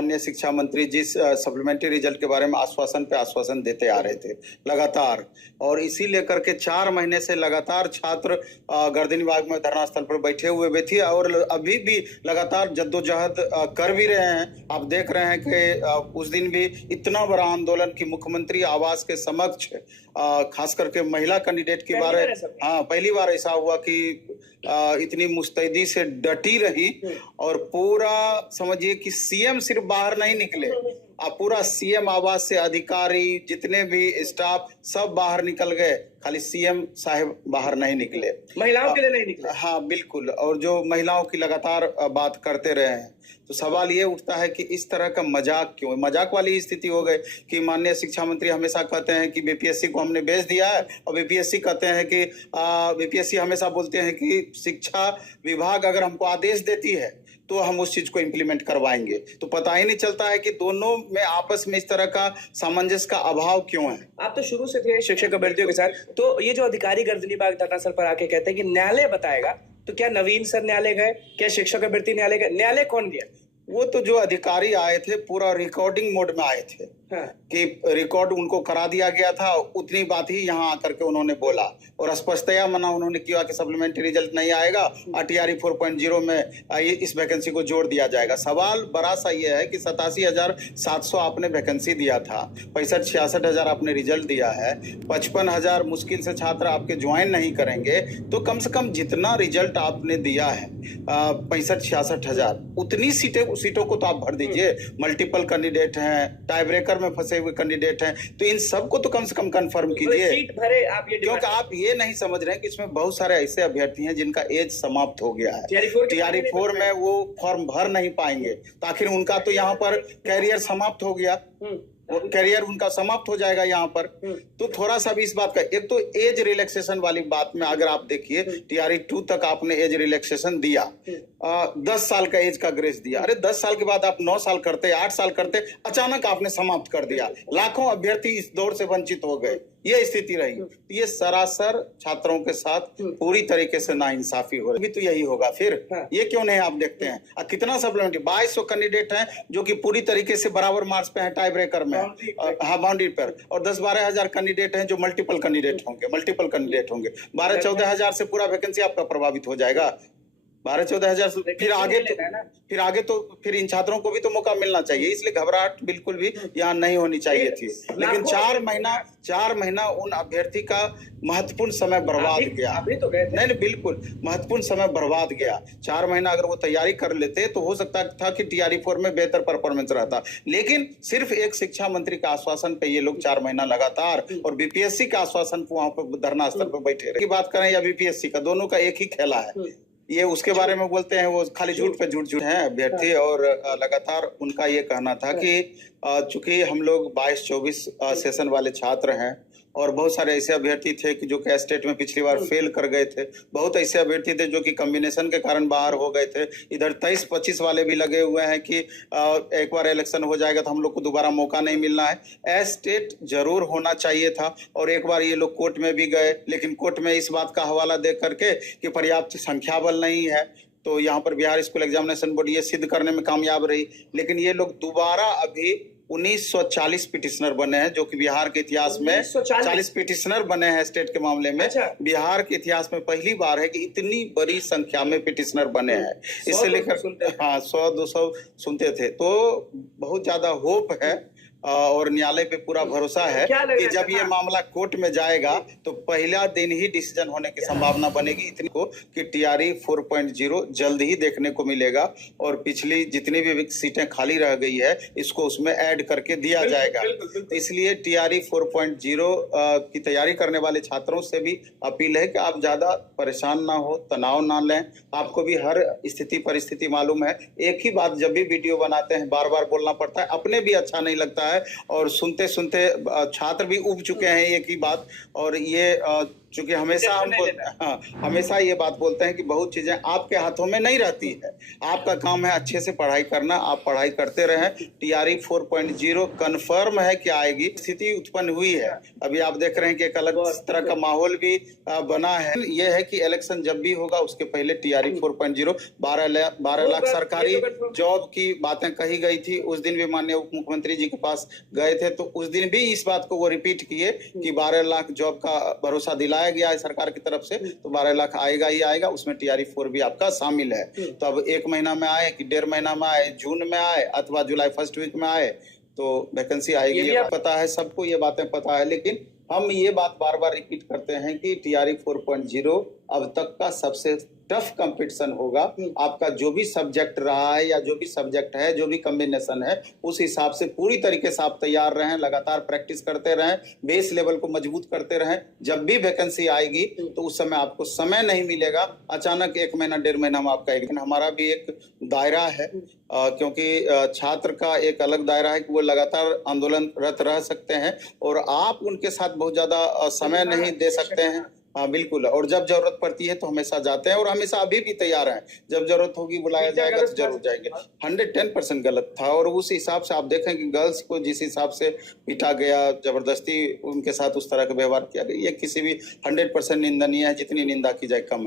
माननीय शिक्षा मंत्री जिस सप्लीमेंट्री रिजल्ट के बारे में आश्वासन पे आश्वासन देते आ रहे थे लगातार, और इसी लेकर के 4 महीने से लगातार छात्र गर्दनी बाग में धरना स्थल पर बैठे हुए भी थे और अभी भी लगातार जद्दोजहद कर भी रहे हैं। आप देख रहे हैं कि उस दिन भी इतना बड़ा आंदोलन कि मुख्यमंत्री आवास के समक्ष खास करके महिला कैंडिडेट की बारे, हाँ पहली बार ऐसा हुआ कि इतनी मुस्तैदी से डटी रही और पूरा समझिए कि सीएम सिर्फ बाहर नहीं निकले, पूरा सीएम आवास से अधिकारी जितने भी स्टाफ सब बाहर निकल गए, खाली सीएम साहब बाहर नहीं निकले, महिलाओं के लिए नहीं निकले। हाँ बिल्कुल, और जो महिलाओं की लगातार बात करते रहे हैं। तो सवाल ये उठता है कि इस तरह का मजाक क्यों, मजाक वाली स्थिति हो गई कि माननीय शिक्षा मंत्री हमेशा कहते हैं कि बीपीएससी को हमने भेज दिया है, और बीपीएससी कहते हैं कि बीपीएससी हमेशा बोलते हैं कि शिक्षा विभाग अगर हमको आदेश देती है तो हम उस चीज को इम्प्लीमेंट करवाएंगे। तो पता ही नहीं चलता है कि दोनों में आपस में इस तरह का सामंजस्य का अभाव क्यों है। आप तो शुरू से थे शिक्षक अभ्यर्थियों के साथ, तो ये जो अधिकारी गर्दनी बाग धरना स्थल पर आके कहते हैं कि न्यायालय बताएगा, तो क्या नवीन सर न्यायालय गए, क्या शिक्षक अभ्यर्थी न्यायालय गए? न्यायालय कौन गया? वो तो जो अधिकारी आए थे पूरा रिकॉर्डिंग मोड में आए थे, हाँ। कि रिकॉर्ड उनको करा दिया गया था, उतनी बात ही यहाँ आकर के उन्होंने बोला और स्पष्टतया मना उन्होंने किया कि सप्लीमेंट्री रिजल्ट नहीं आएगा, टीआरई 4.0 में इस वैकेंसी को जोड़ दिया जाएगा। सवाल बड़ा सा ये है कि 87,700 आपने वैकेंसी दिया था, 65-66,000 आपने रिजल्ट दिया है, 55,000 मुश्किल से छात्र आपके ज्वाइन नहीं करेंगे, तो कम से कम जितना रिजल्ट आपने दिया है 65-66,000 उतनी सीटों को तो आप भर दीजिए। मल्टीपल कैंडिडेट हैं, टाई ब्रेकर में फंसे हुए कैंडिडेट हैं, तो इन सबको तो कम से कम कंफर्म कीजिए। सीट भरे आप ये, क्योंकि आप ये नहीं समझ रहे हैं कि इसमें बहुत सारे ऐसे अभ्यर्थी हैं जिनका एज समाप्त हो गया है, टीआरई 4 में वो फॉर्म भर नहीं पाएंगे, तो आखिर उनका तो यहाँ पर कैरियर समाप्त हो गया, कैरियर उनका समाप्त हो जाएगा यहाँ पर। तो थोड़ा सा भी इस बात का, एक तो एज रिलैक्सेशन वाली बात में अगर आप देखिए टीआरई 2 तक आपने एज रिलैक्सेशन दिया, 10 साल का एज का ग्रेस दिया, अरे 10 साल के बाद आप 9 साल करते, 8 साल करते, अचानक आपने समाप्त कर दिया, लाखों अभ्यर्थी इस दौर से वंचित हो गए, ये स्थिति रही। तो ये सरासर छात्रों के साथ पूरी तरीके से नाइंसाफी हो रही, तो यही होगा फिर। ये क्यों नहीं आप देखते हैं कितना सप्लीमेंट्री 2200 कैंडिडेट हैं जो कि पूरी तरीके से बराबर मार्क्स पे हैं टाई ब्रेकर में, हाँ बाउंड्री पर, और 10-12 हजार कैंडिडेट हैं जो मल्टीपल कैंडिडेट होंगे, 12-14 हजार से पूरा वैकेंसी आपका प्रभावित हो जाएगा। 12-14 हजार, फिर आगे तो फिर इन छात्रों को भी तो मौका मिलना चाहिए, इसलिए घबराहट बिल्कुल भी यहाँ नहीं होनी चाहिए थी। लेकिन 4 महीना उन अभ्यर्थी का महत्वपूर्ण समय बर्बाद गया। अभी तो गए थे। नहीं बिल्कुल महत्वपूर्ण समय बर्बाद गया। 4 महीना अगर वो तैयारी कर लेते तो हो सकता था कि टीआरई 4 में बेहतर परफॉर्मेंस रहता, लेकिन सिर्फ एक शिक्षा मंत्री का आश्वासन पे ये लोग 4 महीना लगातार, और बीपीएससी का आश्वासन पे वहां पर धरना स्थल पर बैठे रहे। बात करें या बीपीएससी का, दोनों का एक ही खेला है। ये उसके बारे में बोलते हैं वो खाली झूठ पे झूठ हैं अभ्यर्थी, और लगातार उनका ये कहना था कि चूंकि हम लोग 22-24 सेशन वाले छात्र हैं और बहुत सारे ऐसे अभ्यर्थी थे कि जो कि स्टेट में पिछली बार फेल कर गए थे, बहुत ऐसे अभ्यर्थी थे जो कि कॉम्बिनेशन के कारण बाहर हो गए थे, इधर 23-25 वाले भी लगे हुए हैं कि एक बार इलेक्शन हो जाएगा तो हम लोग को दोबारा मौका नहीं मिलना है। स्टेट जरूर होना चाहिए था, और एक बार ये लोग कोर्ट में भी गए, लेकिन कोर्ट में इस बात का हवाला दे करके कि पर्याप्त संख्या बल नहीं है, तो यहाँ पर बिहार स्कूल एग्जामिनेशन बोर्ड ये सिद्ध करने में कामयाब रही। लेकिन ये लोग दोबारा अभी 1940 पिटिशनर बने हैं, जो कि बिहार के इतिहास में 40 पिटिशनर बने हैं स्टेट के मामले में। अच्छा। बिहार के इतिहास में पहली बार है कि इतनी बड़ी संख्या में पिटिशनर बने हैं। इससे लेकर हाँ 100-200 सुनते थे, तो बहुत ज्यादा होप है और न्यायालय पे पूरा भरोसा है कि जब ये मामला कोर्ट में जाएगा तो पहला दिन ही डिसीजन होने की संभावना बनेगी इतनी को कि टीआरई 4.0 जल्द ही देखने को मिलेगा, और पिछली जितनी भी सीटें खाली रह गई है इसको उसमें ऐड करके दिया जाएगा। तो इसलिए टीआरई 4.0 की तैयारी करने वाले छात्रों से भी अपील है कि आप ज्यादा परेशान ना हो, तनाव ना लें। आपको भी हर स्थिति परिस्थिति मालूम है, एक ही बात जब भी वीडियो बनाते हैं बार बार बोलना पड़ता है, अपने भी अच्छा नहीं लगता है, और सुनते सुनते छात्र भी उब चुके हैं एक ही बात, और ये चूंकि हमेशा हम हमेशा ये बात बोलते हैं कि बहुत चीजें आपके हाथों में नहीं रहती है। आपका काम है अच्छे से पढ़ाई करना, आप पढ़ाई करते रहें। टीआरई 4.0 कन्फर्म है कि आएगी, स्थिति उत्पन्न हुई है। अभी आप देख रहे हैं कि एक अलग तरह का माहौल भी बना है। ये है कि इलेक्शन जब भी होगा उसके पहले टीआरई 4.0 12 लाख सरकारी जॉब की बातें कही गई थी। उस दिन भी माननीय उप मुख्यमंत्री जी के पास गए थे, तो उस दिन भी इस बात को वो रिपीट किए कि 12 लाख जॉब का भरोसा दिलाया गया है सरकार की तरफ से, तो 12 लाख आएगा ही आएगा। उसमें टीआरई 4 भी आपका शामिल है। तो अब 1 महीना में आए कि 1.5 महीना में आए, जून में आए अथवा जुलाई फर्स्ट वीक में आए, तो वैकेंसी आएगी। ये पता है सबको, ये बातें पता है, लेकिन हम ये बात बार बार रिपीट करते हैं कि टीआरई 4.0 अब तक का सबसे टफ कंपटीशन होगा। आपका जो भी सब्जेक्ट रहा है या जो भी सब्जेक्ट है, जो भी कॉम्बिनेशन है, उस हिसाब से पूरी तरीके से आप तैयार रहें, लगातार प्रैक्टिस करते रहें, बेस लेवल को मजबूत करते रहें। जब भी वैकेंसी आएगी तो उस समय आपको समय नहीं मिलेगा अचानक 1 महीना 1.5 महीना में आपका। लेकिन हमारा भी एक दायरा है, क्योंकि छात्र का एक अलग दायरा है कि वो लगातार आंदोलनरत रह सकते हैं और आप उनके साथ बहुत ज्यादा समय नहीं दे सकते हैं। हाँ बिल्कुल, और जब जरूरत पड़ती है तो हमेशा जाते हैं और हमेशा अभी भी तैयार हैं। जब जरूरत होगी बुलाया जाएगा तो जरूर जाएंगे। 110% गलत था। और उस हिसाब से आप देखें कि गर्ल्स को जिस हिसाब से पीटा गया, जबरदस्ती उनके साथ उस तरह का व्यवहार किया गया, ये किसी भी 100% निंदनीय है। जितनी निंदा की जाए कम है।